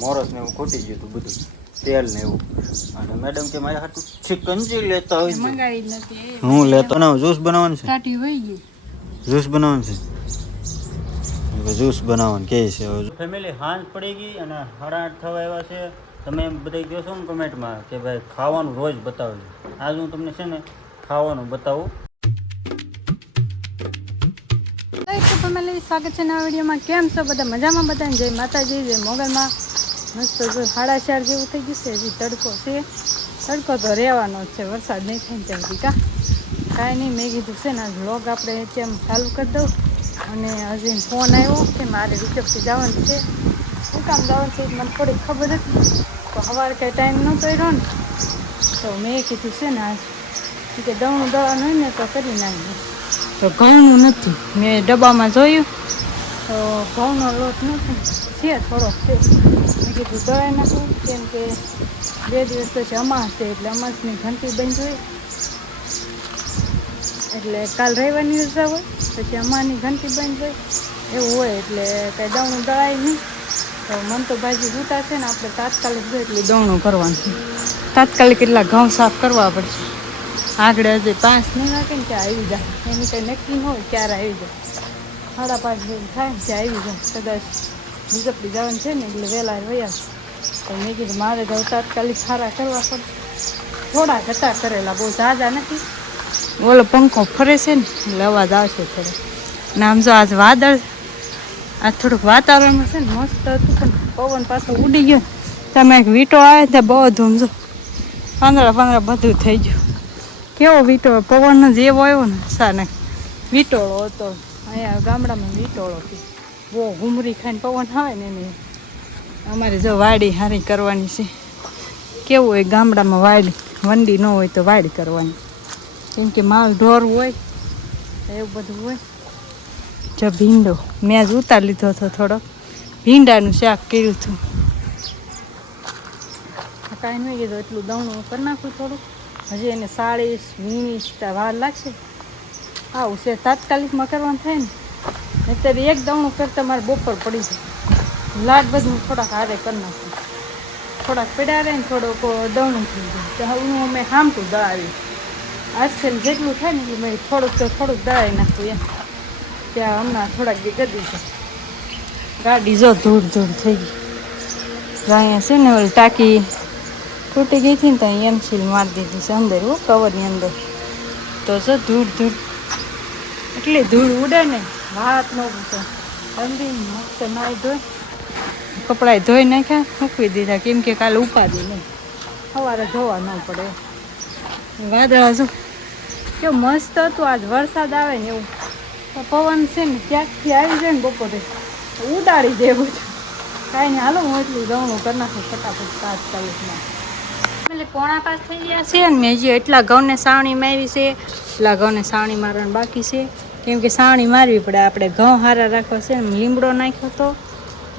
મોરસ ને એવું ખૂટી ગયું હતું બધું તેલ ને એવું. અને મેડમ કે મારે હાટું ચિકનજી લેતા હોય મંગાવી જ નથી હું લેતો ના જ્યુસ બનાવવાનું છે. કાઢી વહી ગઈ જ્યુસ બનાવવાનું છે. જ્યુસ બનાવવાનું કે છે ફેમિલી. હાંજ પડી ગઈ અને 8:30 થવા આવ્યા છે. તમે એમ બધા કહો છો ને કમેન્ટમાં કે ભાઈ ખાવાનું રોજ બતાવજો. આજ હું તમને છે ને ખાવાનું બતાવું. ફેમિલી સ્વાગત છે નવા વિડીયોમાં. કેમ છો બધા? મજામાં? બધા જય માતાજી, જય મોગલમાં. મસ્ત જો 4:30 જેવું થઈ ગયું છે. હજી તડકો છે. તડકો તો રહેવાનો જ છે, વરસાદ નહીં થાય ત્યાં સુધી. કાંઈ નહીં, મેં કીધું છે ને આજ વ્લોગ આપણે કેમ ચાલુ કરી દઉં. અને હજી ફોન આવ્યો કે મારે રિસેપ્શન જવાનું છે. શું કામ જવાનું છે મને થોડીક ખબર હતી. તો સવારે કંઈ ટાઈમ નહોતો રહ્યો ને, તો મેં કીધું છે ને આજ કે દવણું દવાનું હોય ને તો કરી નાખીએ. તો ઘઉંનું નથી, મેં ડબ્બામાં જોયું તો ઘઉંનો લોટ નથી, છે થોડોક છે. મેં કીધું દવાઈ નાખું, કેમ કે 2 દિવસ પછી અમાસ છે, એટલે અમાસની ઘંટી બંધ હોય. એટલે કાલ રવિવારની રજા હોય, પછી અમાની ઘંટી બંધ હોય, એવું હોય. એટલે કંઈ દવણું દળાય નહીં. તો મન તો ભાજી ઉતા છે ને, આપણે તાત્કાલિક જોઈએ એટલે દવણું કરવાનું છે. તાત્કાલિક એટલા ઘઉં સાફ કરવા પડશે. આગળ હજી 5 નહીં વાગે ને ત્યાં આવી જાય, એની કંઈ નક્કી ન હોય ક્યારે આવી જાય. 5:30 જેવું થાય ને ત્યાં આવી જાય. કદાચ રિઝપડી જવાનું છે ને એટલે વહેલા વયા. તો મેં કીધું મારે તો તાત્કાલિક સારા કરવા પડશે. થોડા ઘટા કરેલા, બહુ ઝાઝા નથી. ઓલો પંખો ફરે છે ને એટલે અવાજ આવશે થોડો. ને આમ જો આજ વાદળ, આજ થોડુંક વાતાવરણમાં છે ને મસ્ત હતું, પણ પવન પાછો ઉડી ગયો. તમે એક વીંટો આવે ત્યાં બધું સમજો પાંદડા બધું થઈ ગયું. કેવો વીંટો, પવન જ એવો આવ્યો ને અચાનક. વીંટોળો હતો અહીંયા ગામડામાં. વીંટોળો બહુ ઘૂમરી ખાઈને પવન આવે ને એની. અમારે જો વાડી હારી કરવાની છે. કેવું હોય ગામડામાં વાડી, વંડી ન હોય તો વાડી કરવાની, કેમ કે માલ ઢોર હોય એવું બધું હોય. જો ભીંડો મેં જ ઉતાર લીધો હતો, થોડોક ભીંડાનું શાક કર્યું હતું. કાંઈ નહીં કીધું એટલું દવણું કરી નાખું થોડુંક. હજી એને 40-20 વાર લાગશે. આવું છે તાત્કાલિકમાં કરવાનું થાય ને, અત્યારે એક દવણું કરતાં મારે બપોર પડી જાય. લાડ બધું થોડાક હારે કરી નાખું, થોડાક પીડા રહે ને થોડોક દવણું થઈ જાય. તો હું અમે હામટું દળાવી આજકાલ જેટલું થાય ને એટલે મેં થોડુંક દળાવી નાખું એમ. ત્યાં હમણાં થોડાક દી ગદી છે. ગાડી જો ધૂળ થઈ ગઈ. અહીંયા છે ને ઓલી ટાંકી તૂટી ગઈ હતી ને, ત્યાં એમ સીલ મારી દીધી છે અંદર, કવરની અંદર. તો જો ધૂળ એટલી ધૂળ ઉડે ને વાત ન પૂછો. ઠંડી મસ્ત નાહી ધોઈ, કપડાં ધોઈ નાખ્યા, મૂકવી દીધા, કેમ કે કાલે ઉપાડી નહીં, સવારે ધોવા ન પડે. વાદળા જો કેવું મસ્ત હતું. આજ વરસાદ આવે ને એવું. પવન છે ને ક્યાંકથી આવી જાય ને બપોરે ઉડાડી દે બધું. કાંઈ નહીં, હાલો હું એટલું દવણું કરી નાખું ફટાફટ તાત્કાલિકમાં. એટલે 4:45 થઈ ગયા છે ને, મેં હજી એટલા ઘઉંને સાવણી મારી છે. એટલા ઘઉંને સાવણી મારવાનું બાકી છે, કેમ કે સાવણી મારવી પડે આપણે. ઘઉં હારા રાખવા છે ને, લીમડો નાખ્યો હતો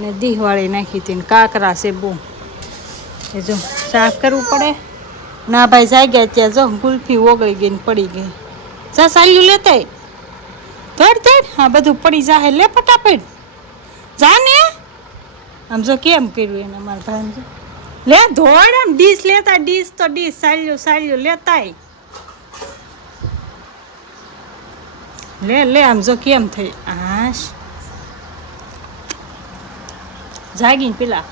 ને દીહવાળી નાખી હતી ને કાકરા છે બહુ. એ જો સાફ કરવું પડે. ના ભાઈ જાગ્યા ત્યાં જો ગુલ્ફી ઓગળી ગઈ ને પડી ગઈ. જા સાલ્યું લેતા ધડ હા બધું પડી જાહે. લે ફટાફટ જા ને. આમ જો કેમ કર્યું એને મારા ભાઈ. લે ધોડ આમ ડીશ લેતા, ડીશ તો ડીશ સાલ્યું લેતાય. લે આમ જો કેમ થઈ. આશ જાગીને પેલા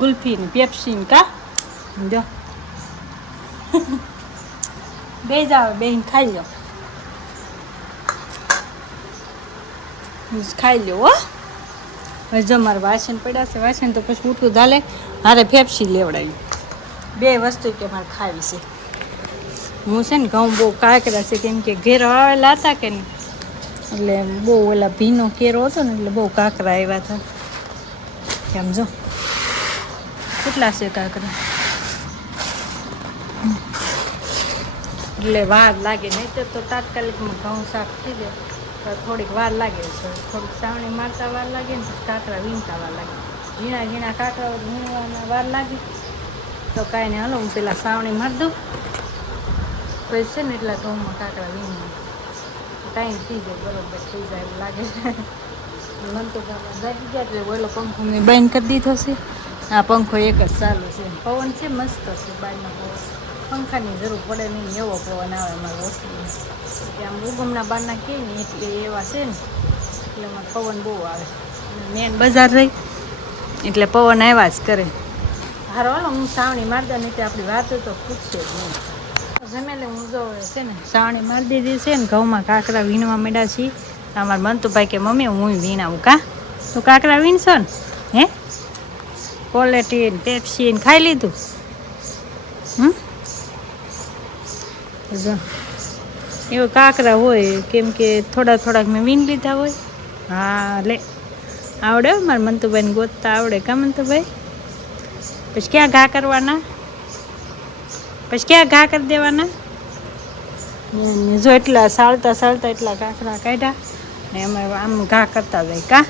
ગુલ્ફી ને પેપ્સી ને કા જો બે જાવ, બેન ખાઈ લો, ખાઈ લો હો. હવે જો મારે વાસણ પડ્યા છે, વાસણ તો પછી ઉઠું ધાલે હારે ફેફસી લેવડાવી. 2 વસ્તુ કે મારે ખાવી છે. હું છે ને ઘઉં બહુ કાકરા છે, કેમ કે ઘેરો આવેલા હતા કે નહીં, એટલે બહુ ઓલા ભીનો કેરો હતો ને એટલે બહુ કાકરા આવ્યા હતા. કેમ જો કેટલા છે કાકરા, એટલે વાર લાગે. નહીં તો તાત્કાલિકમાં ઘઉં સાફ થઈ જાય. થોડીક વાર લાગે છે, થોડીક સાવણી મારતા વાર લાગે ને કાંકરા વીણતા વાર લાગે. ઝીણા કાંકરા વીણવામાં વાર લાગે. તો કાંઈ નહીં, હાલો હું પેલા સાવણી મારી દઉં, પછી છે ને એટલા ઘઉંમાં કાંકરા વીણવા ટાઈમ થઈ જાય, બરોબર થઈ જાય એવું લાગે. મન તો જાગી ગયા એટલે ઓલો પંખો મેં બંધ કરી દીધો છે. આ પંખો એક જ ચાલુ છે. પવન છે મસ્ત છે બાયનો પવન. પંખાની જરૂર પડે નહીં એવો પવન આવે અમારે વસ્તુ. આમ ઉગમના બારના કહે ને એટલે એવા છે ને એટલે એમાં પવન બહુ આવે. મેન બજાર રહી એટલે પવન આવ્યા જ કરે. હારો હાલો હું સાવણી મારદા નહીં આપણી વાતો તો પૂછશે જ નહીં. જમેલે હું જો છે ને સાવણી મારી દીધી છે ને ઘઉંમાં કાંકરા વીણવા માંડ્યા છીએ. અમારા મંતુભાઈ કે મમ્મી હું વીણાવું કા તું કાંકરા વીણશો ને હે ક્વોલિટી ને પેપ્સી ને ખાઈ લીધું જો એવા કાંકરા હોય કેમ કે થોડાક મેં વીણ લીધા હોય. હા લે આવડે મારા મંતુભાઈને ગોતતા આવડે કા મંતુભાઈ. પછી ક્યાં ઘા કરવાના પછી ક્યાં ઘા કરી દેવાના. જો એટલા સાળતા એટલા કાંકરા કાઢ્યા ને અમે આમ ઘા કરતા જાય કા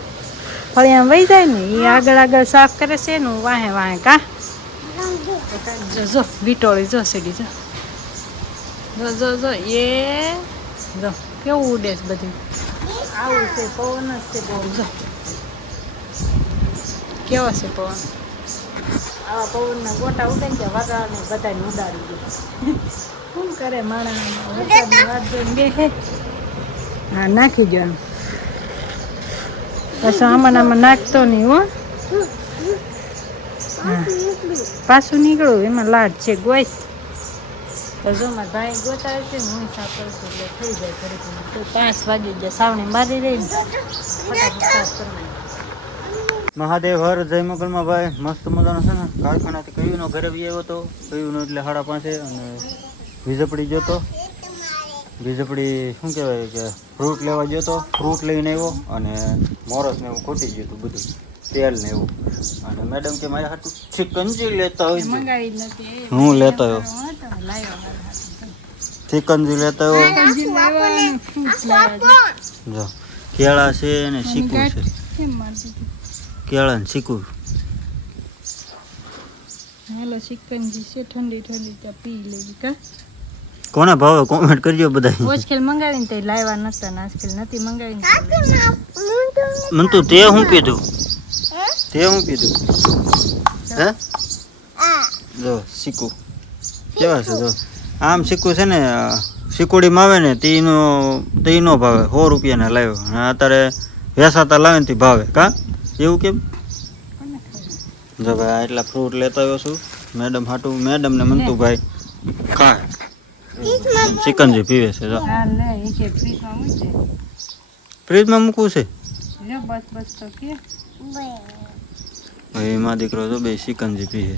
ફળી આમ વહી જાય ને એ આગળ સાફ કરે છે ને વાહે કા જો વીટોળી જો સીડી જો એ જો કેવું ઉડે છે બધું. આવું છે પવન જ છે બહુ. જો કેવો છે પવન. આવા પવનના ગોટા ઉડે ને વાદળાને બધાને ઉડાડી દે. શું કરે માણસ વરસાદની વાત જોઈને બેસે. હા નાખી દો આમ પછી આમાં નાખતો નહીં હો. હા પાછું નીકળું એમાં લાડ છે ગોઈશ તો જો મારા ભાઈ ગોતાવે છે ને હું સાફ કરું છું એટલે થઈ જાય ઘરે તો 5 વાગી જાય સાવણી મારી રહી ને ફટાફટ સાફ કરી. મહાદેવ હર જય મોગલમાં ભાઈ મસ્ત મજાનો છે ને કારખાનાથી કયુંનો ઘરે બી આવ્યો હતો. કયુંનો એટલે 5:30 અને વીજપડી ગયો હતો. વીજપડી શું કહેવાય કે ફ્રૂટ લેવા ગયો હતો. ફ્રૂટ લઈને આવ્યો અને મોરસ ને એવું ખૂટી ગયું હતું બધું તેલ ને એવું. અને મેડમ કે મારા હાટું ચિકનજી લેતા હોય હું લેતો આવ્યો ચિકનજી લેતા આવ્યો. જો કેળા છે ને ચીકુ છે. કેળા ને ચીકુ હાલો ચિકનજી છે ઠંડી ત્યાં પી લેવી કા. કોને ભાવે કોમેન્ટ કરજો બધા. ઓછખેલ મંગાવીને તે લાવ્યા નતા નાસખેલ નથી મંગાવીને. મન તો તે હું પીધું હે જો ચીકુ કેવા છે જો આમ ચીકુ છે ને ચીકુડીમાં આવે ને તીનો ભાવે 100 રૂપિયાના લાવ્યો અને અત્યારે વેસાતા લાવે ને તે ભાવે કા એવું કેમ. જો ભાઈ એટલા ફ્રૂટ લેતો આવ્યો છું મેડમ હાટું. મેડમ ને મંતુભાઈ ખાય ચિકનજી પીવે છે. જો ફ્રીજમાં મૂકવું છે એમાં દીકરો જો બે ચિકનજી પીવે.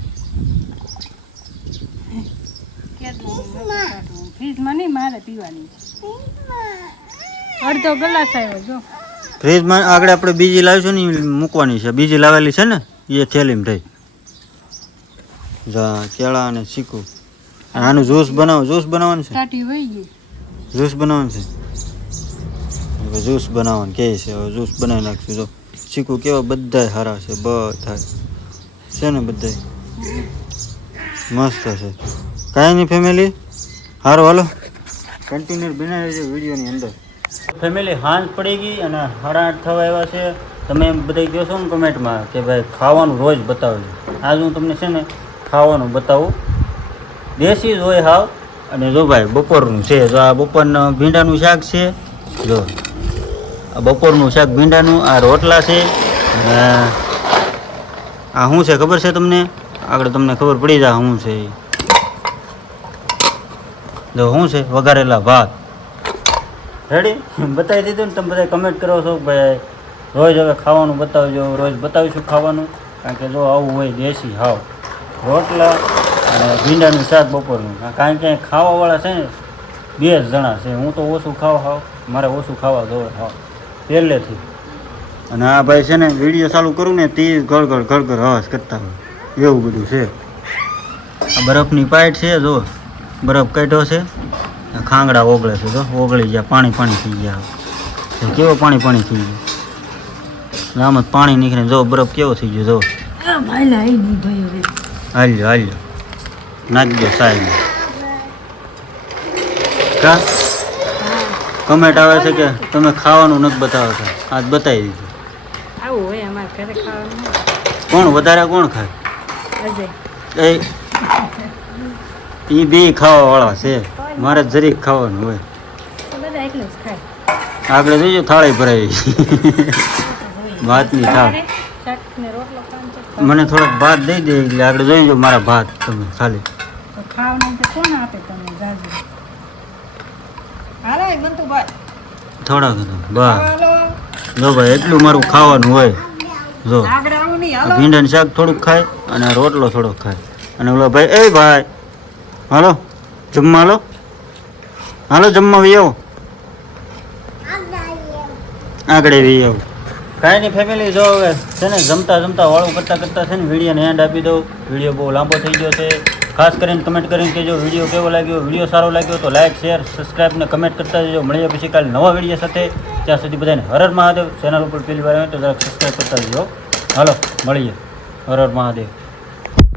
અડધો ગ્લાસ આવ્યો જો ફ્રીજમાં આગળ આપણે બીજી લાવીશું ને મૂકવાની છે. બીજી લાવેલી છે ને એ થેલીમાં થઈ. જા કેળા અને ચીકુ આનું જ્યુસ બનાવવાનું છે. જ્યુસ બનાવવાનું છે જ્યુસ બનાવવાનું કહે છે. હવે જ્યુસ બનાવી નાખશું. જો ચીકુ કેવા બધા સારા છે બધા છે ને બધા મસ્ત છે. કાંઈ નહીં ફેમિલી સારું હાલો કન્ટિન્યુ બનાવી છે વિડીયોની અંદર. ફેમિલી હાંજ પડી ગઈ અને 8:30 થવા આવ્યા છે. તમે બધા કહેશો ને કમેન્ટમાં કે ભાઈ ખાવાનું રોજ બતાવજો. આજ હું તમને છે ને ખાવાનું બતાવું. દેશી જ હોય હાવ. અને જો ભાઈ બપોરનું છે. જો આ બપોરના ભીંડાનું શાક છે. જો આ બપોરનું શાક ભીંડાનું. આ રોટલા છે અને આ શું છે ખબર છે તમને આગળ તમને ખબર પડી જાય શું છે. જો શું છે વઘારેલા ભાત. રેડી બતાવી દીધું ને. તમે બધા કમેન્ટ કરો છો ભાઈ રોજ હવે ખાવાનું બતાવજો. રોજ બતાવીશું ખાવાનું કારણ કે જો આવું હોય દેશી હાવ રોટલા અને ભીંડાનું શાક બપોરનું. કારણ કે ખાવાવાળા છે ને 2 જણા છે. હું તો ઓછું ખાવ મારે ઓછું ખાવા જોવે હાવ પહેલેથી. અને આ ભાઈ છે ને વિડીયો ચાલુ કરું ને તે ગળગળ અવાજ કરતા હોય એવું બધું છે. આ બરફની પાઇટ છે. જો બરફ કાઢ્યો છે. ખાંગડા ઓગળે છે. જો ઓગળી ગયા પાણી થઈ ગયા. કેવો પાણી થઈ ગયું. આમ જ પાણી નીકળે. જો બરફ કેવો થઈ ગયો. જો હાલ્યો નાખી દો સાહેબ. કા કમેન્ટ આવે છે કે તમે ખાવાનું નથી બતાવતા. આજ બતાવી દીધું ઘરે ખાવાનું હોય. કોણ વધારે કોણ ખાય? અજય એ બે ખાવાવાળા છે, મારે જરીક ખાવાનું હોય. તો બધા એટલું જ ખાય. આગળ જોઈજો થાળી ભરાઈ ભાતની થાળ. શાક ને રોટલો ખાવાનું છે. મને થોડોક ભાત દઈ દે એટલે આગળ જોઈજો મારા ભાત તમે ખાલી. તો ખાવાનું તો કોણ આપે તમને જાજુ? હાલો મંતુભાઈ, થોડાક બસ હાલો જો ભાઈ એટલું મારું ખાવાનું હોય. જો આગળ આવું નહીં. આ હાલો ભીંડાનું શાક થોડુંક ખાય અને આ રોટલો થોડોક ખાય અને ઓલો ભાઈ એ ભાઈ હાલો જમવા હાલો હાલો જમવા વી આવો આગળ વી આવો. કાંઈ નહીં ફેમિલી, જો હવે છે ને જમતા જમતા વાળું કરતાં કરતાં છે ને વિડીયોને એન્ડ આપી દઉં. વિડીયો બહુ લાંબો થઈ ગયો છે. ખાસ કરીને કમેન્ટ કરીને કહેજો વિડીયો કેવો લાગ્યો. વિડીયો સારો લાગ્યો તો લાઇક શેર સબસ્ક્રાઈબ ને કમેન્ટ કરતા જજો. મળીએ પછી કાલે નવા વિડીયો સાથે. ત્યાં સુધી બધાને હર હર મહાદેવ. ચેનલ ઉપર પહેલી વાર આવે તો જરાક સબસ્ક્રાઈબ કરતા જજો. હાલો મળીએ. હર હર મહાદેવ.